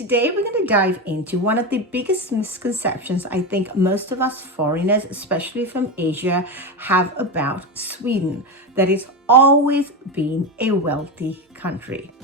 Today we're going to dive into one of the biggest misconceptions I think most of us foreigners, especially from Asia, have about Sweden, that it's always been a wealthy country.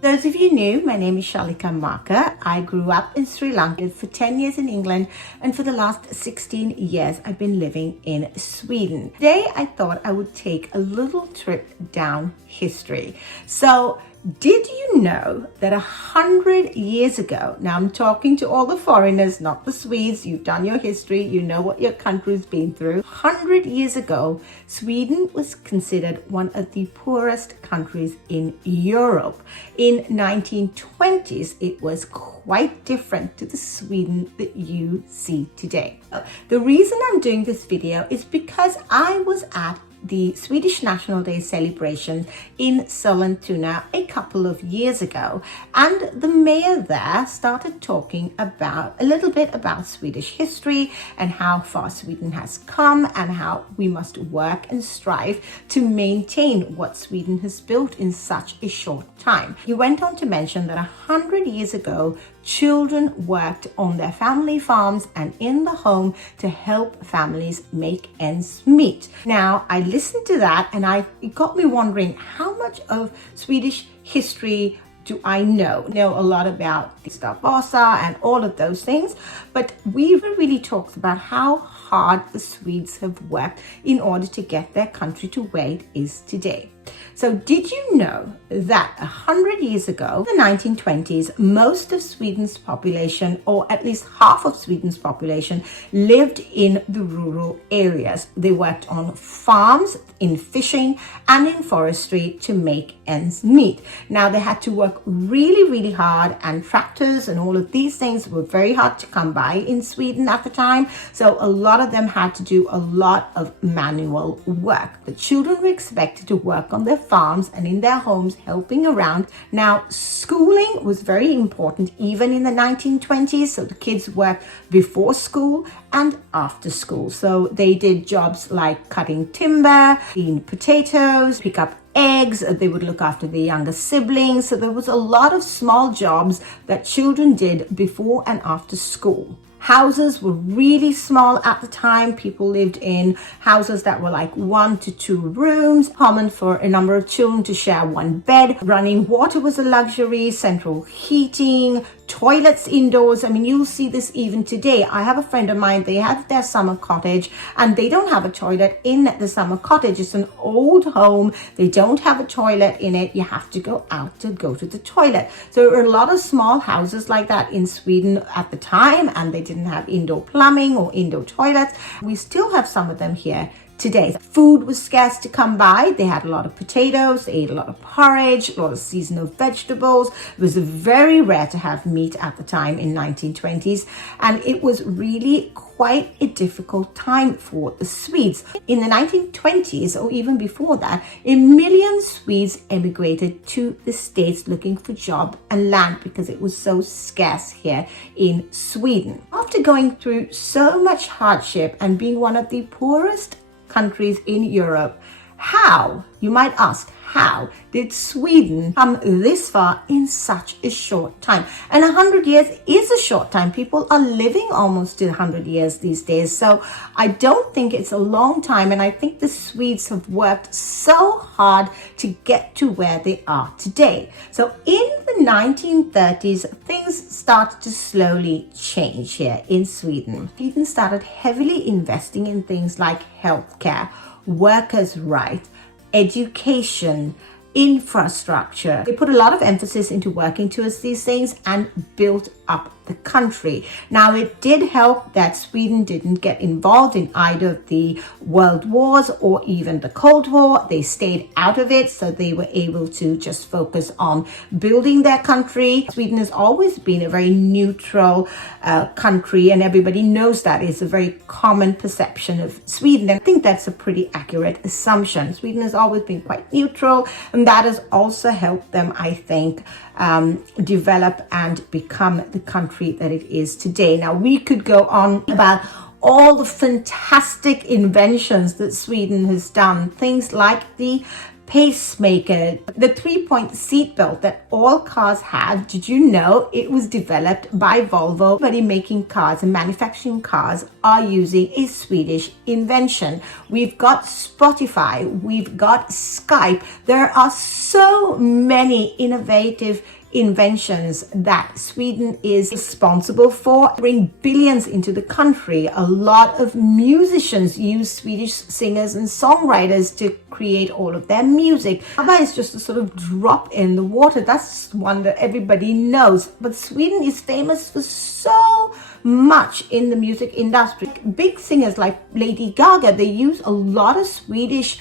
Those of you new, my name is Shalika Maka. I grew up in Sri Lanka for 10 years in England, and for the last 16 years I've been living in Sweden. Today I thought I would take a little trip down history. So did you know that 100 years ago, now I'm talking to all the foreigners, not the Swedes, you've done your history, you know what your country's been through. 100 years ago, Sweden was considered one of the poorest countries in Europe. In 1920s, it was quite different to the Sweden that you see today. The reason I'm doing this video is because I was at the Swedish National Day celebration in Sollentuna a couple of years ago, and the mayor there started talking about a little bit about Swedish history and how far Sweden has come and how we must work and strive to maintain what Sweden has built in such a short time. He went on to mention that 100 years ago, children worked on their family farms and in the home to help families make ends meet. Now, I listened to that and it got me wondering, how much of Swedish history do I know? I know a lot about the Gustav Vasa and all of those things, but we really talked about how hard the Swedes have worked in order to get their country to where it is today. So did you know that 100 years ago, in the 1920s, most of Sweden's population, or at least half of Sweden's population, lived in the rural areas. They worked on farms, in fishing, and in forestry to make ends meet. Now they had to work really hard, and tractors and all of these things were very hard to come by in Sweden at the time. So a lot of them had to do a lot of manual work. The children were expected to work on their farms and in their homes helping around. Now, schooling was very important even in the 1920s. So the kids worked before school and after school. So they did jobs like cutting timber, clean potatoes, pick up eggs. They would look after the younger siblings. So there was a lot of small jobs that children did before and after school. Houses were really small at the time. People lived in houses that were like 1 to 2 rooms, common for a number of children to share one bed. Running water was a luxury, central heating, toilets indoors. I mean, you'll see this even today. I have a friend of mine, they have their summer cottage and they don't have a toilet in the summer cottage. It's an old home. They don't have a toilet in it. You have to go out to go to the toilet. So there were a lot of small houses like that in Sweden at the time, and they didn't have indoor plumbing or indoor toilets. We still have some of them here today. Food was scarce to come by. They had a lot of potatoes, they ate a lot of porridge, a lot of seasonal vegetables. It was very rare to have meat at the time in 1920s, and it was really quite a difficult time for the Swedes. In the 1920s, or even before that, 1 million Swedes emigrated to the States looking for job and land because it was so scarce here in Sweden. After going through so much hardship and being one of the poorest countries in Europe, how, you might ask, how did Sweden come this far in such a short time? And 100 years is a short time. People are living almost to 100 years these days. So I don't think it's a long time. And I think the Swedes have worked so hard to get to where they are today. So in the 1930s, things started to slowly change here in Sweden. Sweden started heavily investing in things like healthcare, workers' rights, education, infrastructure. They put a lot of emphasis into working towards these things and built up the country. Now, it did help that Sweden didn't get involved in either of the world wars or even the Cold War. They stayed out of it, so they were able to just focus on building their country. Sweden has always been a very neutral country, and everybody knows that. It's a very common perception of Sweden. And I think that's a pretty accurate assumption. Sweden has always been quite neutral, and that has also helped them, I think, develop and become the country that it is today. Now, we could go on about all the fantastic inventions that Sweden has done, things like the pacemaker, the 3-point seatbelt that all cars have. Did you know it was developed by Volvo? Everybody making cars and manufacturing cars are using a Swedish invention. We've got Spotify, we've got Skype. There are so many innovative inventions that Sweden is responsible for, bring billions into the country. A lot of musicians use Swedish singers and songwriters to create all of their music. ABBA is just a sort of drop in the water. That's one that everybody knows. But Sweden is famous for so much in the music industry. Big singers like Lady Gaga, they use a lot of Swedish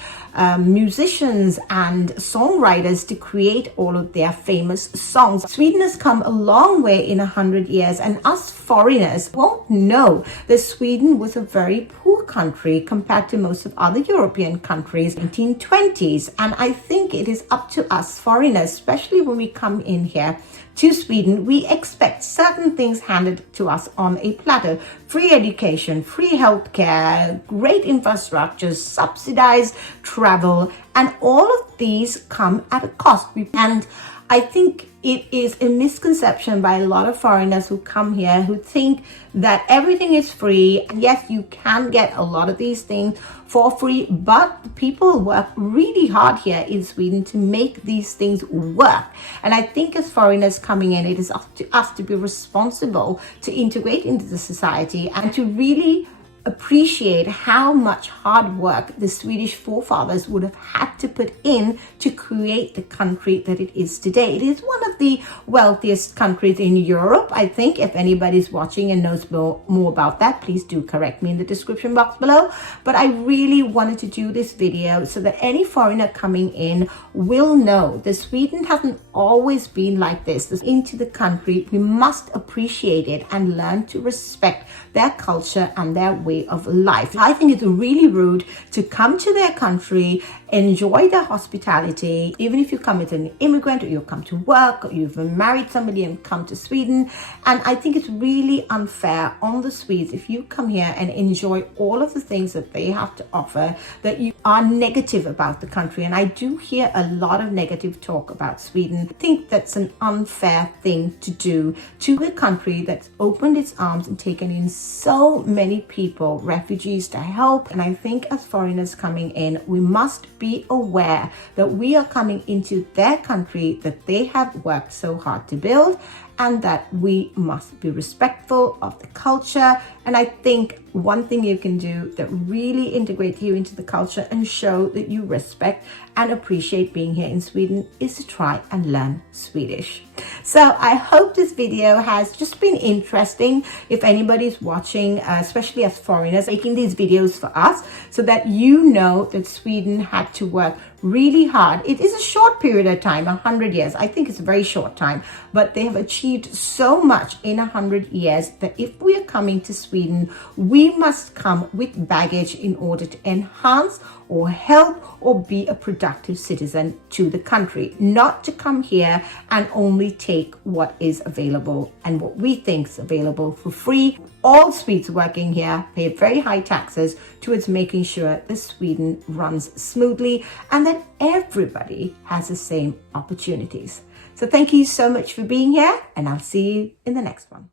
musicians and songwriters to create all of their famous songs. Sweden has come a long way in 100 years, and us foreigners won't know that Sweden was a very poor country compared to most of other European countries in the 1920s. And I think it is up to us foreigners, especially when we come in here to Sweden, we expect certain things handed to us on a platter. Free education, free healthcare, great infrastructure, subsidized travel, and all of these come at a cost. And I think it is a misconception by a lot of foreigners who come here who think that everything is free. And yes, you can get a lot of these things for free, but people work really hard here in Sweden to make these things work. And I think as foreigners coming in, it is up to us to be responsible to integrate into the society and to really appreciate how much hard work the Swedish forefathers would have had to put in to create the country that it is today. It is one of the wealthiest countries in Europe, I think. If anybody's watching and knows more about that, please do correct me in the description box below. But I really wanted to do this video so that any foreigner coming in will know that Sweden hasn't always been like this. Into the country, we must appreciate it and learn to respect their culture and their way of life. I think it's really rude to come to their country, enjoy their hospitality, even if you come as an immigrant or you come to work or you've married somebody and come to Sweden. And I think it's really unfair on the Swedes if you come here and enjoy all of the things that they have to offer, that you are negative about the country. And I do hear a lot of negative talk about Sweden. I think that's an unfair thing to do to a country that's opened its arms and taken in so many people, refugees, to help. And I think as foreigners coming in, we must be aware that we are coming into their country that they have worked so hard to build, and that we must be respectful of the culture. And I think one thing you can do that really integrates you into the culture and show that you respect and appreciate being here in Sweden is to try and learn Swedish. So I hope this video has just been interesting. If anybody's watching, especially as foreigners, making these videos for us so that you know that Sweden had to work really hard. It is a short period of time, 100 years. I think it's a very short time, but they have achieved so much in 100 years that if we are coming to Sweden, we must come with baggage in order to enhance or help or be a productive citizen to the country, not to come here and only take what is available and what we think is available for free. All Swedes working here pay very high taxes towards making sure that Sweden runs smoothly and that everybody has the same opportunities. So thank you so much for being here, and I'll see you in the next one.